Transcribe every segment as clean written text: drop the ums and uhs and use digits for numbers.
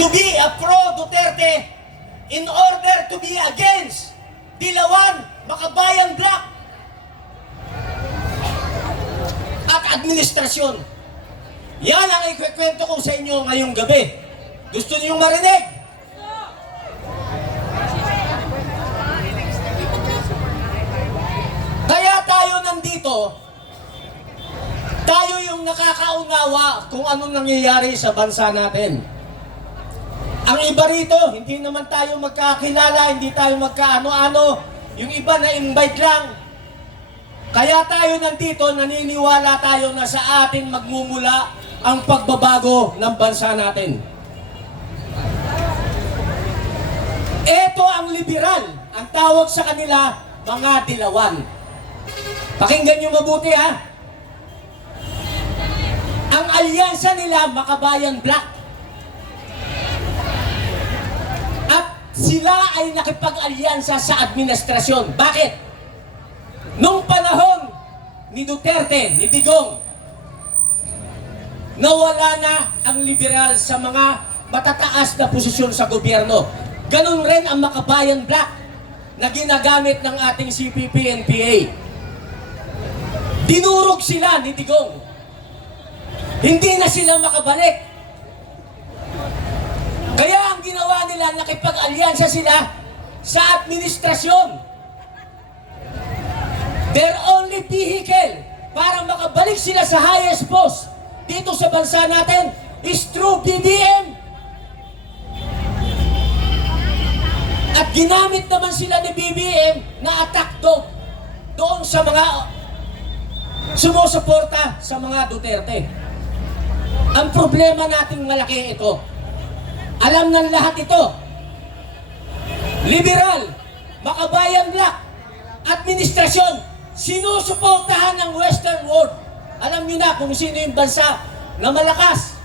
to be a pro-Duterte in order to be against Dilawan, Makabayan Black at administrasyon. Yan ang ikikwento ko sa inyo ngayong gabi. Gusto niyong marinig? Kaya tayo nandito, tayo yung nakakaunawa kung anong nangyayari sa bansa natin. Ang iba rito, hindi naman tayo magkakilala, hindi tayo magkaano-ano. Yung iba na invite lang. Kaya tayo nandito, naniniwala tayo na sa atin magmumula ang pagbabago ng bansa natin. Ito ang liberal. Ang tawag sa kanila, mga dilawan. Pakinggan nyo mabuti ha. Ang alyansa nila, Makabayan Black. At sila ay nakipag-alyansa sa administrasyon. Bakit? Nung panahon ni Duterte, ni Digong, nawala na ang liberal sa mga matataas na posisyon sa gobyerno. Ganun rin ang Makabayan Black na ginagamit ng ating CPP-NPA. Dinurog sila ni Digong. Hindi na sila makabalik. Kaya ang ginawa nila, nakipag-alyansa sila sa administrasyon. Their only vehicle para makabalik sila sa highest post dito sa bansa natin is through BBM. At ginamit naman sila ni BBM na attack dog doon sa mga sumusuporta sa mga Duterte. Ang problema nating malaki ito. Alam ng lahat ito. Liberal, Makabayan Black, administrasyon, sinusuportahan ng Western world. Alam niyo na kung sino yung bansa na malakas.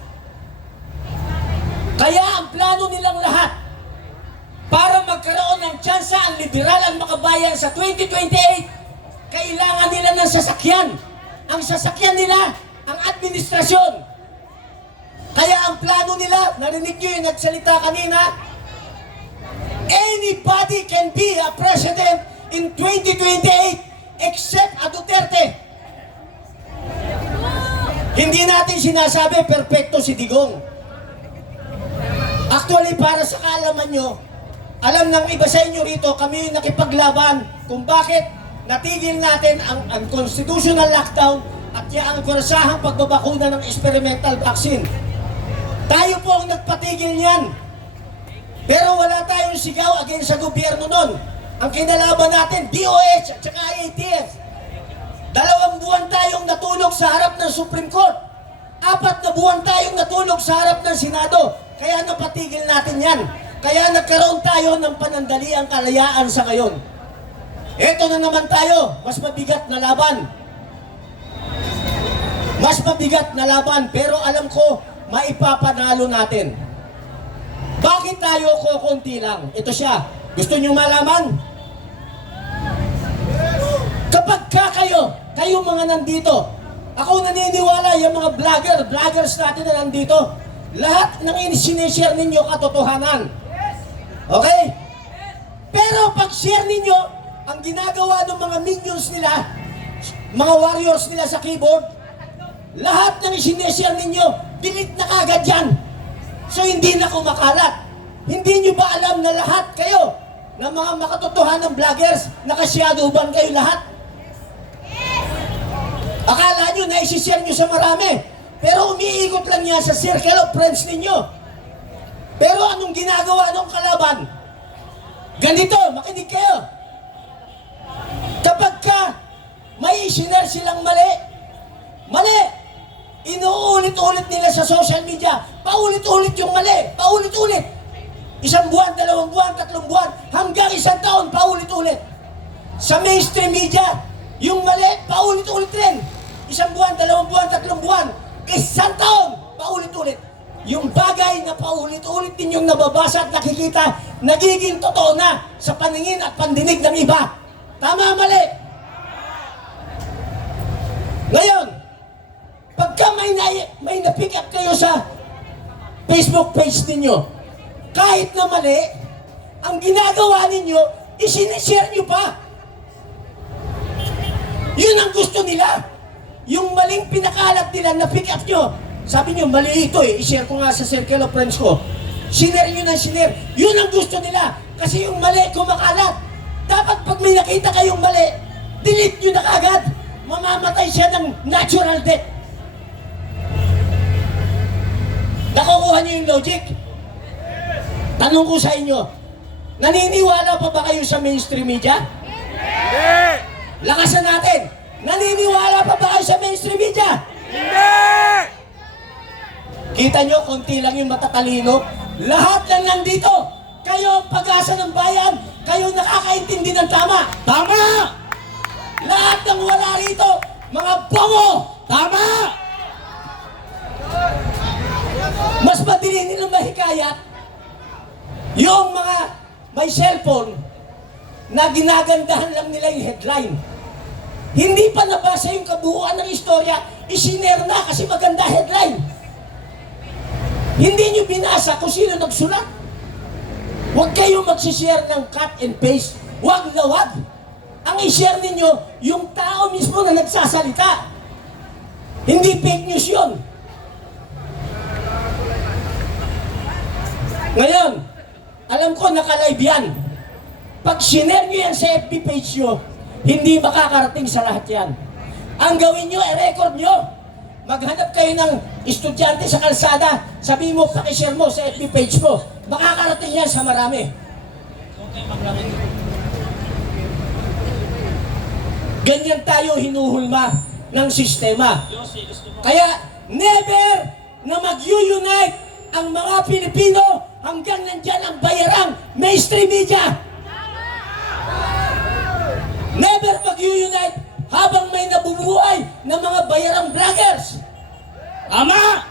Kaya ang plano nilang lahat para magkaroon ng tsansa ang liberal ang makabayan sa 2028, kailangan nila ng sasakyan. Ang sasakyan nila, ang administrasyon. Kaya ang plano nila, narinig nyo yung nagsalita kanina, anybody can be a president in 2028 except a Duterte. Hindi natin sinasabi perfecto si Digong. Actually, para sa kaalaman nyo, alam ng iba sa inyo rito, kami yung nakipaglaban kung bakit natigil natin ang unconstitutional lockdown at ang kurasahang pagbabakuna ng experimental vaccine. Tayo po ang nagpatigil niyan. Pero wala tayong sigaw against sa gobyerno nun. Ang kinalaban natin, DOH at saka IATF. 2 buwan tayong natulog sa harap ng Supreme Court. 4 na buwan tayong natulog sa harap ng Senado. Kaya napatigil natin yan. Kaya nagkaroon tayo ng panandaliang kalayaan sa ngayon. Eto na naman tayo, mas mabigat na laban. Mas mabigat na laban, pero alam ko, maipapanalo natin. Bakit tayo kukunti lang? Ito siya. Gusto nyo malaman? Kapag kayo mga nandito, ako naniniwala yung mga vloggers natin na nandito, lahat ng sinishare ninyo katotohanan. Okay? Pero pag share ninyo, ang ginagawa ng mga minions nila, mga warriors nila sa keyboard, lahat ng sinishare ninyo, delete na kagad yan. So hindi na kumakalat. Hindi nyo ba alam na lahat kayo, na mga makatotohanang vloggers, nakasyadooban kayo lahat? Akala nyo na isi-share nyo sa marami, pero umiikot lang yan sa circle of friends ninyo. Pero anong ginagawa ng kalaban? Ganito, makinig kayo. Kapag ka may isinare silang mali, inuulit-ulit nila sa social media, paulit-ulit yung mali, paulit-ulit. 1 buwan, 2 buwan, 3 buwan, hanggang 1 taon, paulit-ulit. Sa mainstream media, yung mali, paulit-ulit rin. 1 buwan, 2 buwan, 3 buwan, 1 taon, paulit-ulit. Yung bagay na paulit-ulit ninyong nababasa at nakikita, nagiging totoo na sa paningin at pandinig ng iba. Tama, mali? Ngayon, pagka may na-pick up kayo sa Facebook page ninyo, kahit na mali, ang ginagawa ninyo, isinishare nyo pa. Yun ang gusto nila. Yung maling pinakalat nila na pick up nyo. Sabi nyo, mali ito eh. I-share ko nga sa circle of friends ko. Sinare nyo ng sinare. Yun ang gusto nila. Kasi yung mali kumakalat. Dapat pag may nakita kayong mali, delete nyo na kagad. Mamamatay siya ng natural death. Nakukuha nyo yung logic? Tanong ko sa inyo, naniniwala pa ba kayo sa mainstream media? Hindi! Lakasan natin! Naniniwala pa ba kayo sa mainstream media? Hindi! Kita nyo, konti lang yung matatalino. Lahat lang nandito. Kayo ang pag-asa ng bayan. Kayo nakakaintindi ng tama. Tama! Lahat ng wala rito, mga bongo. Tama! Mas madali nilang mahikayat yung mga may cellphone na ginagandahan lang nila yung headline. Hindi pa nabasa yung kabuuan ng istorya, isinare na kasi maganda headline. Hindi nyo binasa kung sino nagsulat. Huwag kayong magsishare ng cut and paste. Huwag na huwag. Ang ishare ninyo, yung tao mismo na nagsasalita. Hindi fake news yun. Ngayon, alam ko naka-live yan. Pag sinare nyo yan sa FB page nyo, hindi makakarating sa lahat yan. Ang gawin nyo, i-record nyo. Maghanap kayo ng estudyante sa kalsada, sabi mo, pakishare mo sa FB page mo. Makakarating yan sa marami. Ganyan tayo hinuhulma ng sistema. Kaya never na mag-unite ang mga Pilipino hanggang nandyan ang bayarang mainstream media. Never mag-unite habang may nabubuhay ng mga bayarang vloggers. Tama!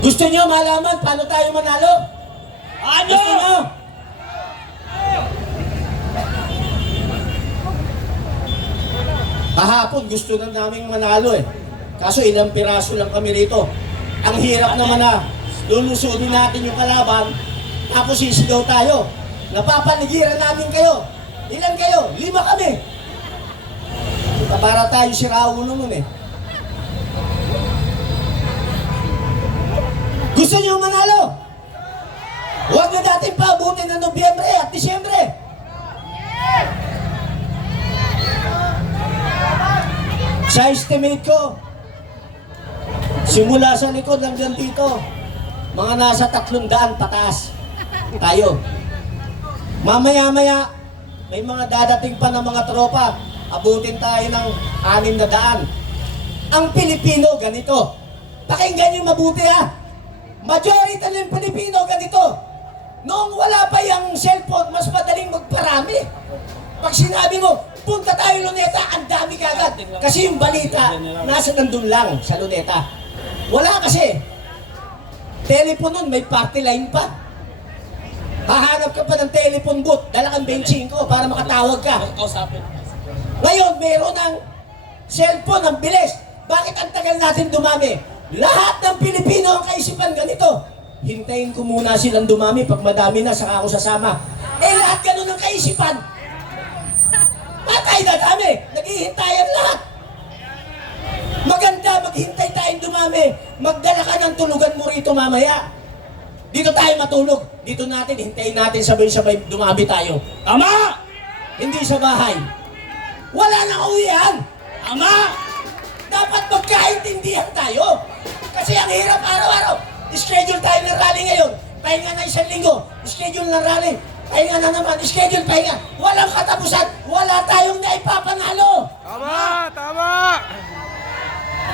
Gusto niyo malaman paano tayo manalo? Ano? Gusto niyo? Kahapon gusto na naming manalo eh. Kaso ilang piraso lang kami rito. Ang hirap naman na lulusudin natin yung kalaban, tapos sisigaw tayo. Napapaligiran namin kayo. Ilan kayo? 5 kami. Para tayo si Raul nun eh. Gusto niyo manalo? Huwag na natin paabutin ng Nobyembre at Disyembre. Sa estimate ko, simula sa likod hanggang dito, mga nasa 300 pataas tayo. Mamaya-maya, may mga dadating pa ng mga tropa, abutin tayo ng 600. Ang Pilipino, ganito. Pakinggan niyo mabuti ha. Majority ng Pilipino, ganito. Noong wala pa yung cellphone, mas madaling magparami. Pag sinabi mo, punta tayo Luneta, ang dami kagad. Kasi yung balita, nasa nandun lang sa Luneta. Wala kasi. Telephone nun, may party line pa. Hahanap ka pa ng telephone booth, dala kang benching ko para makatawag ka. Ngayon, meron ng cellphone, ang bilis. Bakit ang tagal natin dumami? Lahat ng Pilipino ang kaisipan ganito. Hintayin ko muna silang dumami, pag madami na, saka ako sasama. Eh, lahat ganun ang kaisipan. Patay na dami, naghihintayan lahat. Maganda, maghintay tayong dumami. Magdala ka ng tulugan mo rito mamaya. Dito tayo matulog. Dito natin, hintayin natin sabay-sabay dumami tayo. Tama! Hindi sa bahay. Wala nang uwihan. Tama! Dapat magkaintindihan tayo. Kasi ang hirap araw-araw. Schedule tayo ng rally ngayon. Pahinga na 1 linggo. Schedule ng rally. Pahinga na naman. Schedule, pahinga. Walang katapusan. Wala tayong naipapanalo. Tama! Tama!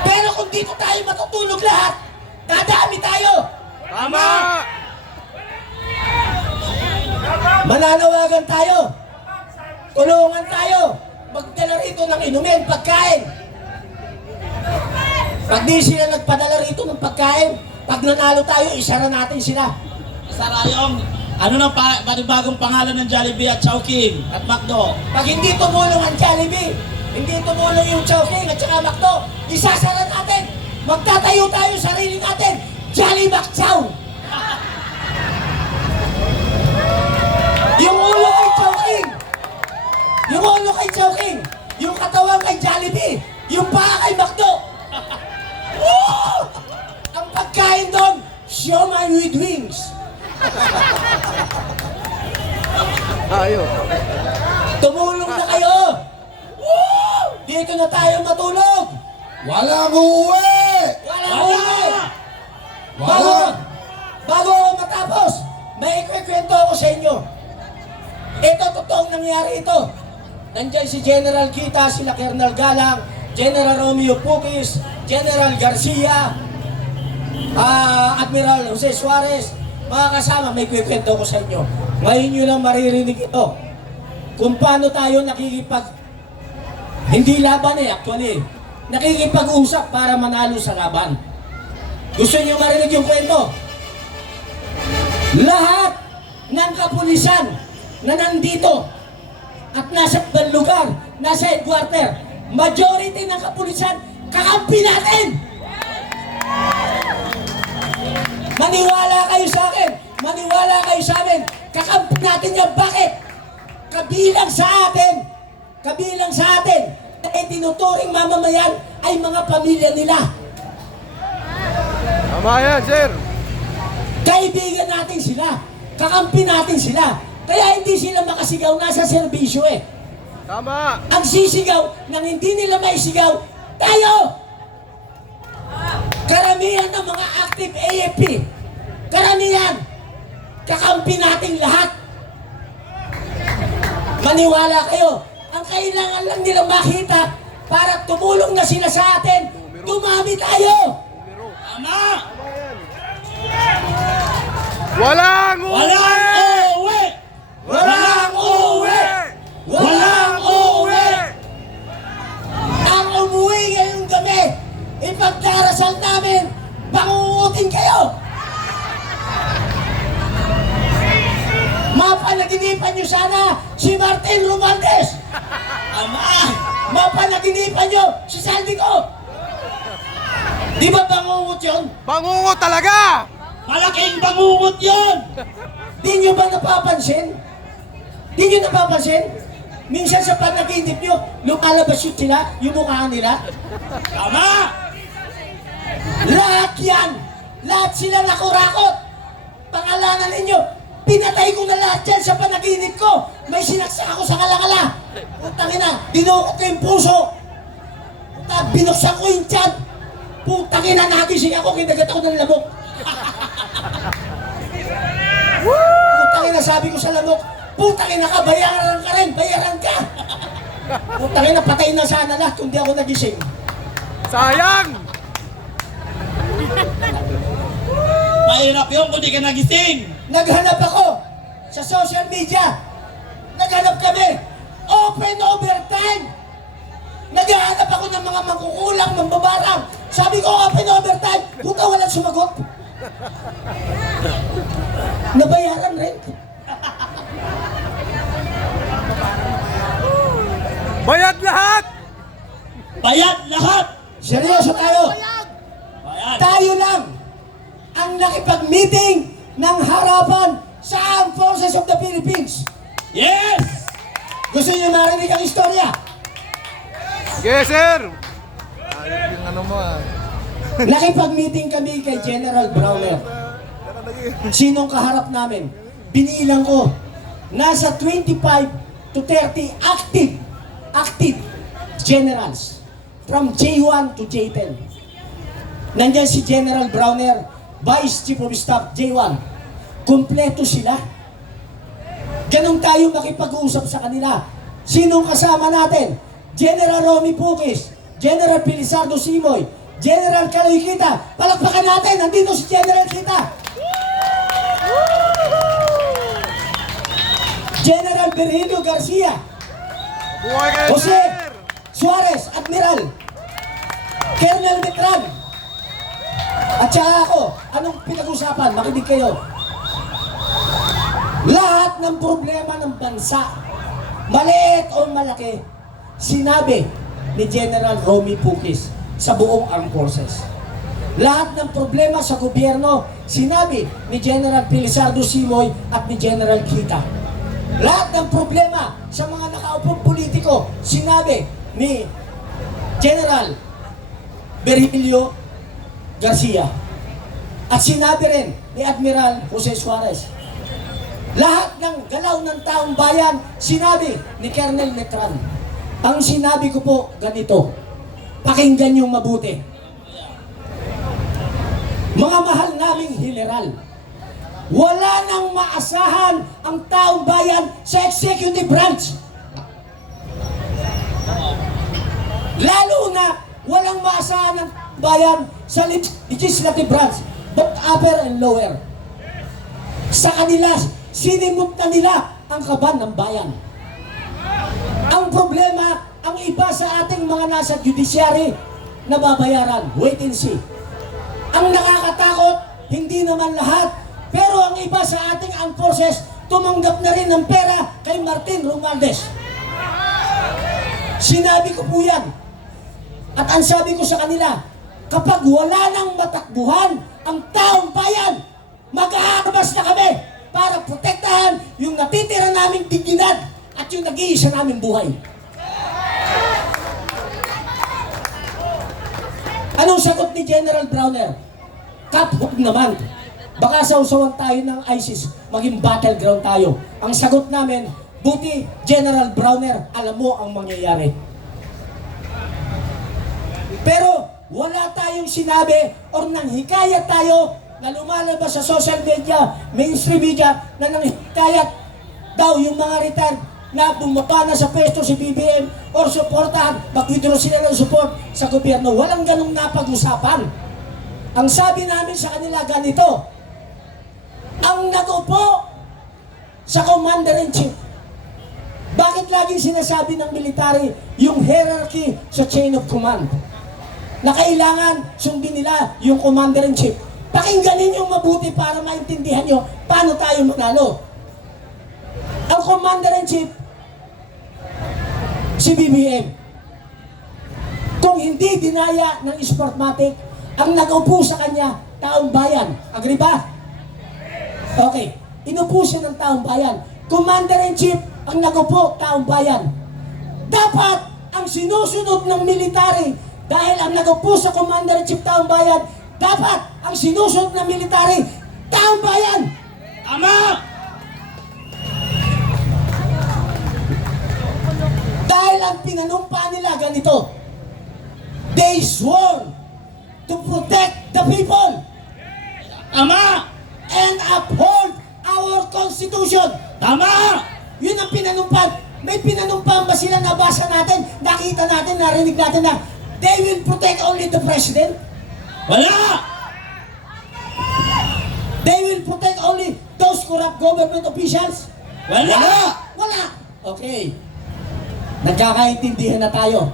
Pero kung dito tayo matutulog lahat, dadami tayo. Tama! Mananawagan tayo. Tulungan tayo. Magdala rito ng inumin, pagkain. Pag di sila nagpadala rito ng pagkain, pag nanalo tayo, isara natin sila. Sarayong, ano na panibagong pangalan ng Jollibee at Chowking at McDo? Pag hindi tumulong ang Jollibee, hindi tumulong yung Chowking at saka McDo, isasara natin. Magtatayo tayo sarili natin. Jollibee, yung paa kay McDo. Woo! Ang pagkain doon, siomai with wings. Tayo. Tumulong na kayo. Woo! Dito na tayo matulog. Walang uuwi! Wala Wala! uwi. Wala! Bago ako matapos, may ikikwento ako sa inyo. Ito, totoong nangyari ito. Nandiyan si General Kita, sila Colonel Galang, General Romeo Pukis, General Garcia, Admiral Jose Suarez, mga kasama, may ikikwento ko sa inyo. Ngayon nyo lang maririnig ito. Kung paano tayo hindi laban actually. Nakikipag-usap para manalo sa laban. Gusto niyo marinig yung kwento? Lahat ng kapulisan na nandito at nasa lugar, nasa headquarter, majority ng kapulisan, kakampi natin! Maniwala kayo sa akin! Maniwala kayo sa amin! Kakampi natin yan! Bakit? Kabilang sa atin, ay tinuturing mamamayan ay mga pamilya nila. Tama yan, sir. Kaibigan natin sila. Kakampi natin sila. Kaya hindi sila makasigaw, nasa serbisyo eh. Tama. Ang sisigaw nang hindi nila maisigaw, tayo! Karamihan ng mga active AFP, karamihan, kakampi nating lahat. Maniwala kayo, ang kailangan lang nila makita para tumulong na sila sa atin, dumami tayo! Tama! Walang uuwi! Walang uuwi! Walang uuwi! Walang uuwi! Ang umuwi ngayong gabi, ipagdarasal namin, pangungutin kayo! Mapanaginipan nyo sana si Martin Romualdez! Tama! Mapanaginipan nyo si Saldico! Di ba bangungot yun? Bangungo talaga! Malaking bangungot yun! Di nyo ba napapansin? Di nyo napapansin? Minsan sa panaginip nyo, lumalabas yun sila, yung mukha nila. Tama! Lahat yan! Lahat sila nakurakot! Pangalanan ninyo, pinatay ko na lahat yan sa panaginip ko! May sinaksak ako sa kalakala! Putang ina, dinukot ko yung puso! Binuksan ko yung tiyan! Putang ina, nagising ako, kinagat ako ng lamok! Putang ina, sabi ko sa lamok, putang ina ka, bayaran ka rin, bayaran ka! Putang ina, patay na sana lahat kung di ako nagising. Sayang! Mahirap yun kung di ka nagising! Naghanap ako sa social media. Naghanap kami. Open overtime. Naghahanap ako ng mga mangkukulang, mambabarang. Sabi ko, open overtime. Puta, walang sumagot. Nabayaran rin. Bayad lahat! Bayad lahat! Seryoso tayo. Bayad! Tayo lang ang nakipag-meeting ng harapan sa Armed Forces of the Philippines. Yes! Gusto niyo marinig ang istorya? Sige, sir! Ayos yung ano mo ah. Nakipag-meeting kami kay General Browner. Sinong kaharap namin? Binilang ko. Nasa 25 to 30 active generals from J1 to J10. Nandiyan si General Browner, Vice Chief of Staff, J1. Kompleto sila. Ganun tayo makipag-uusap sa kanila. Sinong kasama natin? General Romy Pukis, General Pilisardo Simoy, General Kaloy Kita. Palakpakan natin, nandito si General Kita. General Virgilio Garcia, Buhay kayo, Jose sir! Suarez, Admiral, Colonel Metran, at saka ako. Anong pinag-usapan? Makinig kayo. Lahat ng problema ng bansa, maliit o malaki, sinabi ni General Romy Pukis sa buong Armed Forces. Lahat ng problema sa gobyerno, sinabi ni General Pilisardo Simoy at ni General Kita. Lahat ng problema sa mga nakaupong politiko, sinabi ni General Virgilio Garcia. At sinabi rin ni Admiral Jose Suarez, lahat ng galaw ng taong bayan, sinabi ni Colonel Letran. Ang sinabi ko po ganito, pakinggan niyong mabuti. Mga mahal naming General, wala nang maasahan ang taong bayan sa executive branch. Lalo na walang maasahan ng bayan sa legislative branch, both upper and lower. Sa kanila, sinimot na nila ang kaban ng bayan. Ang problema, ang iba sa ating mga nasa judiciary, nababayaran. Wait and see. Ang nakakatakot, hindi naman lahat, pero ang iba sa ating armed forces, tumanggap na rin ng pera kay Martin Romualdez. Sinabi ko po yan. At ang sabi ko sa kanila, kapag wala nang matakbuhan ang taong bayan, mag-aarmas na kami para protektahan yung natitira naming dignidad at yung nag-iisa naming buhay. Anong sagot ni General Browner? Huwag naman. Baka sausawan tayo ng ISIS, maging battleground tayo. Ang sagot namin, buti General Browner, alam mo ang mangyayari. Pero wala tayong sinabi or nanghikayat tayo na lumalabas sa social media, mainstream media, na nanghikayat daw yung mga retired na bumaba na sa pwesto si BBM or supportahan, mag-withdraw sila ng support sa gobyerno. Walang ganong napag-usapan. Ang sabi namin sa kanila ganito, ang nagupo sa Commander-in-Chief. Bakit laging sinasabi ng military yung hierarchy sa chain of command? Na kailangan sundin nila yung Commander-in-Chief. Pakinggan ninyong mabuti para maintindihan nyo paano tayo manalo. Ang Commander-in-Chief, si BBM. Kung hindi dinaya ng Smartmatic, ang nag-upo sa kanya, taong bayan. Agree ba? Okay. Inupo siya ng taong bayan. Commander-in-Chief, ang nag-upo, taong bayan. Dapat ang sinusunod ng military, dahil ang nag-upo sa Commander-in-Chief, taong bayan, dapat ang sinusunod ng military, taong bayan. Tama! Dahil ang pinanumpa nila ganito, they swore to protect the people Tama! and uphold our Constitution. Tama! Yun ang pinanumpan. May pinanumpan ba sila, nabasa natin, nakita natin, narinig natin na they will protect only the President? Wala! They will protect only those corrupt government officials? Wala! Wala! Okay. Nagkakaintindihan na tayo.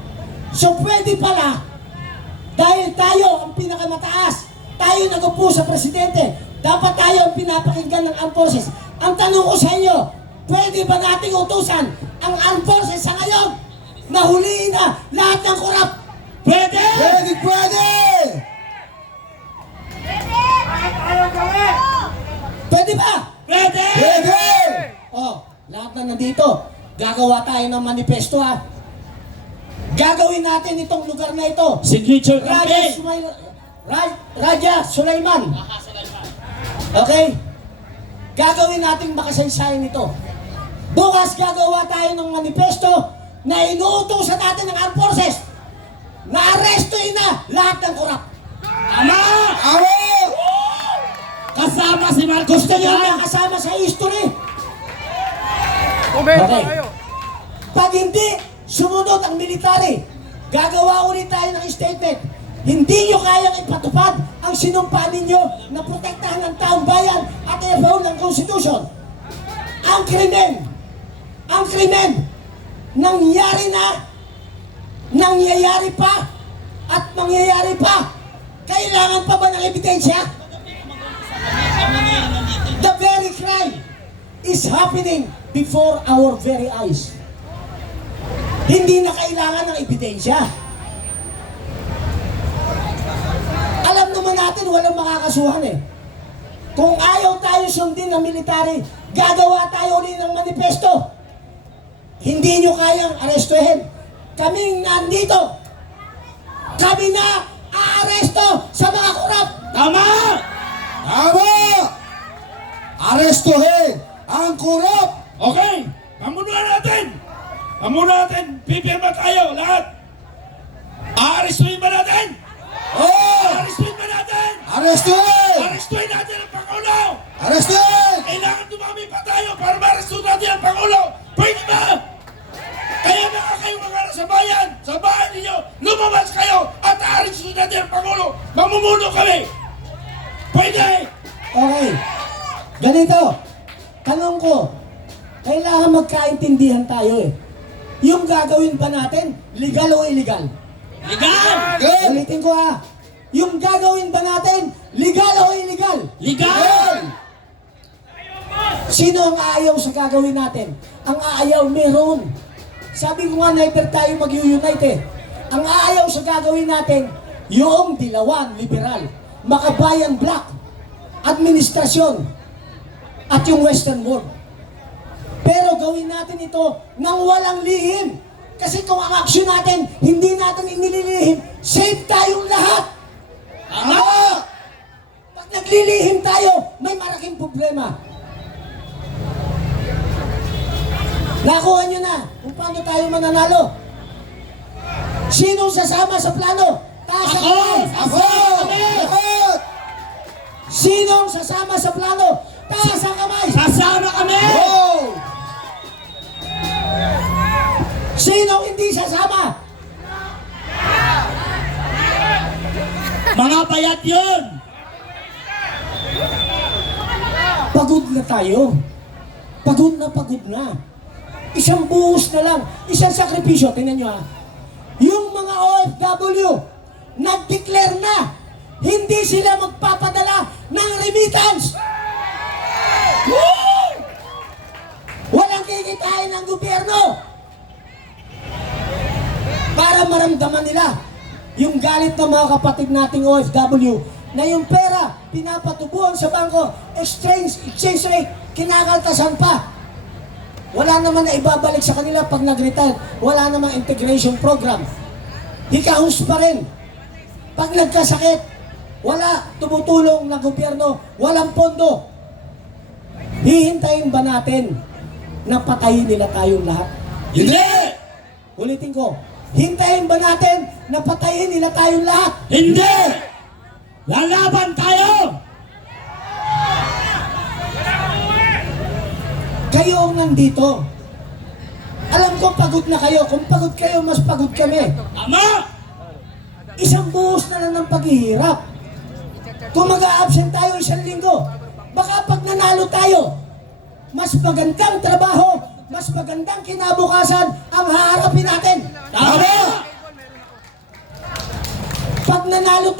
So pwede pala, dahil tayo ang pinakamataas, tayo nag-upo sa presidente, dapat tayo ang pinapakinggan ng armed forces. Ang tanong ko sa inyo, pwede ba nating utusan ang armed forces sa ngayon na huliin na lahat ng corrupt? Pwede! Pwede, pwede! Pwede ba? Pwede! Pwede! Oh, lahat na nandito. Gagawa tayo ng manifesto ha. Gagawin natin itong lugar na ito. Signature Raja campaign! Raja Sulaiman. Okay? Gagawin natin makasaysayan ito. Bukas gagawa tayo ng manifesto na inuutosan natin ng armed forces na arestuin na lahat ng korap. Tama! Amo! Kasama si Marcos Gusto niyo Kaya! na kasama sa history? Komento Okay. kayo. Pag hindi sumunod ang military, gagawa ulit tayo ng statement. Hindi nyo kayang ipatupad ang sinumpa ninyo na protektahan ng taong bayan at i-uphold ng Constitution. Ang krimen, nangyari na, nangyayari pa, at mangyayari pa. Kailangan pa ba ng ebidensya? The very crime is happening before our very eyes. Hindi na kailangan ng ebidensya. Alam naman natin walang makakasuhan eh. Kung ayaw tayo sundin ng military, gagawa tayo ulit ng manifesto. Hindi nyo kayang arestuhin. Kaming nandito, kami na aaresto sa mga korap. Tama! Tama! Arestuhin ang korap! Okay, pamunuan natin! Pamunuan natin, pipirma tayo, lahat! Aarestuin ba natin? Oh! Aarestuin ba natin? Arestuhin! Aarestuin natin ang Pangulo! Arestuhin! Kailangan dumami pa tayo para ma-arrestuin natin ang Pangulo! Pwede ba? Kaya na nga kayo mga nasa bayan, sa bahay ninyo, lumabas kayo at aarestuin natin ang Pangulo! Mamumuno kami! Pwede! Okay. Ganito. Tanong ko. Kailangan magkaintindihan tayo eh. Yung gagawin ba natin, legal o illegal? Legal! Good! Ulitin ko ha. Yung gagawin ba natin, legal o illegal? Legal! Sino ang aayaw sa gagawin natin? Ang aayaw meron. Sabi ko nga, never tayo mag-unite eh. Ang aayaw sa gagawin natin, yung Dilawan, liberal, Makabayan, black, administrasyon, at yung western world. Pero gawin natin ito nang walang lihim. Kasi kung ang aksyon natin, hindi natin inililihim, save tayong lahat. Tama! Pag naglilihim tayo, may malaking problema. Nakuha nyo na kung paano tayo mananalo. Sinong sasama sa plano? Taas ang kamay. Ako! Lahat! Sinong sasama sa plano? Taas ang kamay. Sasama kami! Oh! Sinong hindi sasama? Mga payat yun! Pagod na tayo. Pagod na. Isang buhos na lang. Isang sakripisyo. Tingnan nyo ha. Yung mga OFW, nag-declare na hindi sila magpapadala ng remittance. Woo! Walang kikitain ng gobyerno. Para maramdaman nila yung galit ng mga kapatid nating OFW na yung pera pinapatubuhan sa bangko, exchange rate, kinakaltasan pa. Wala naman na ibabalik sa kanila pag nag-retire. Wala namang integration program. Hikahus pa rin. Pag nagkasakit, wala tumutulong ng gobyerno, walang pondo. Hihintayin ba natin na patayin nila tayong lahat? Hindi! Ulitin ko, hintayin ba natin na patayin nila tayong lahat? Hindi! Lalaban tayo! Kayo ang nandito. Alam ko pagod na kayo. Kung pagod kayo, mas pagod kami. Tama! Isang buhos na lang ng paghihirap. Kung mag-a-absent tayo isang linggo, baka pag nanalo tayo, mas magandang trabaho, mas magandang kinabukasan ang haharapin natin. Tama! Pag nanalo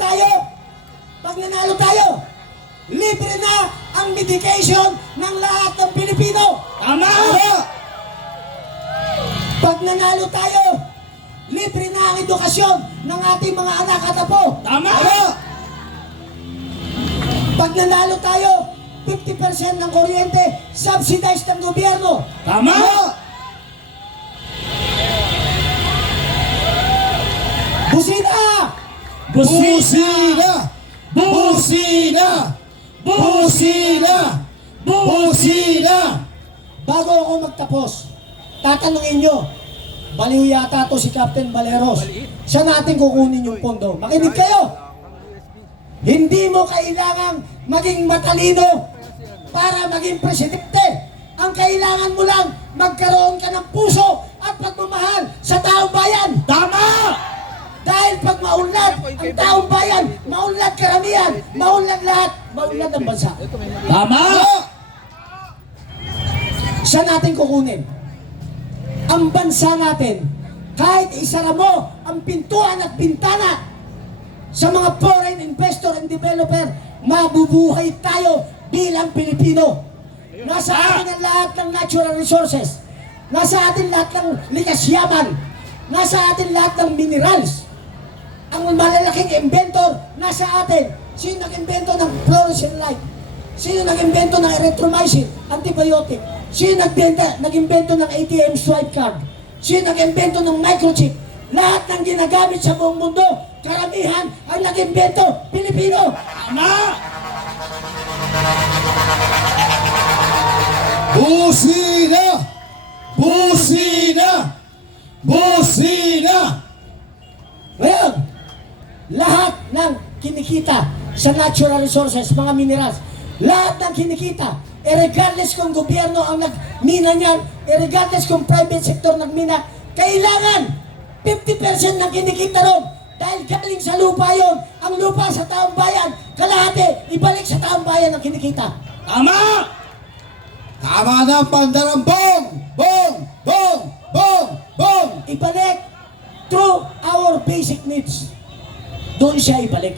tayo, libre na ang medication ng lahat ng Pilipino. Tama! Pag nanalo tayo, libre na ang edukasyon ng ating mga anak at apo. Tama! Pag nanalo tayo, 50% ng kuryente, subsidized ng gobyerno. Tama! Busina! Busina! Busina! Busina! Busina! Bago ako magtapos, tatanungin nyo, baliw yata to si Captain Valeros. Siya natin kukunin yung pondo. Makinig kayo! Hindi mo kailangang maging matalino para maging presidente. Ang kailangan mo lang, magkaroon ka ng puso at pagmamahal sa taong bayan. Tama! Dahil pag maunlad ang taong bayan, maunlad karamihan, maunlad lahat, maunlad ang bansa. Tama! Siya natin kukunin. Ang bansa natin, kahit isara mo ang pintuan at bintana sa mga foreign investor and developer, mabubuhay tayo bilang Pilipino. Nasa atin ang lahat ng natural resources. Nasa atin lahat ng likas yaman. Nasa atin lahat ng minerals. Ang malalaking inventor, nasa atin. Sino nag-invento ng fluorescent light? Sino nag-invento ng erythromycin, antibiotic? Sino nag-invento ng ATM swipe card? Sino nag-invento ng microchip? Lahat ng ginagamit sa buong mundo, karamihan ang nag-imbento, Pilipino. Tama! Busina! Busina! Busina! Ngayon, lahat ng kinikita sa natural resources, mga minerals, lahat ng kinikita, regardless kung gobyerno ang nagmina niyan, regardless kung private sector nagmina, kailangan 50% ng kinikita ron dahil galing sa lupa yon. Ang lupa sa taong bayan, kalahati, ibalik sa taong bayan ang kinikita. Tama! Tama na ang pandarambong! Bong! Bong! Bong! Bong! Ibalik through our basic needs. Doon siya ibalik.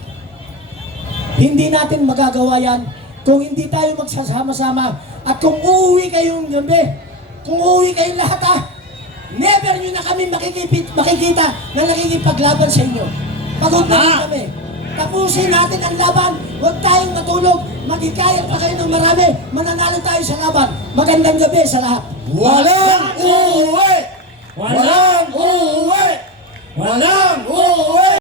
Hindi natin magagawa yan kung hindi tayo magsasama-sama at kung uuwi kayong gabi, kung uuwi kayong lahat never nyo na kami makikita na nakikipaglaban sa inyo. Pagod na kami. Tapusin natin ang laban, huwag tayong matulog, magkikaya pa kayo ng marami, mananalo tayo sa laban. Magandang gabi sa lahat. Walang uuwi! Walang uuwi! Walang uuwi!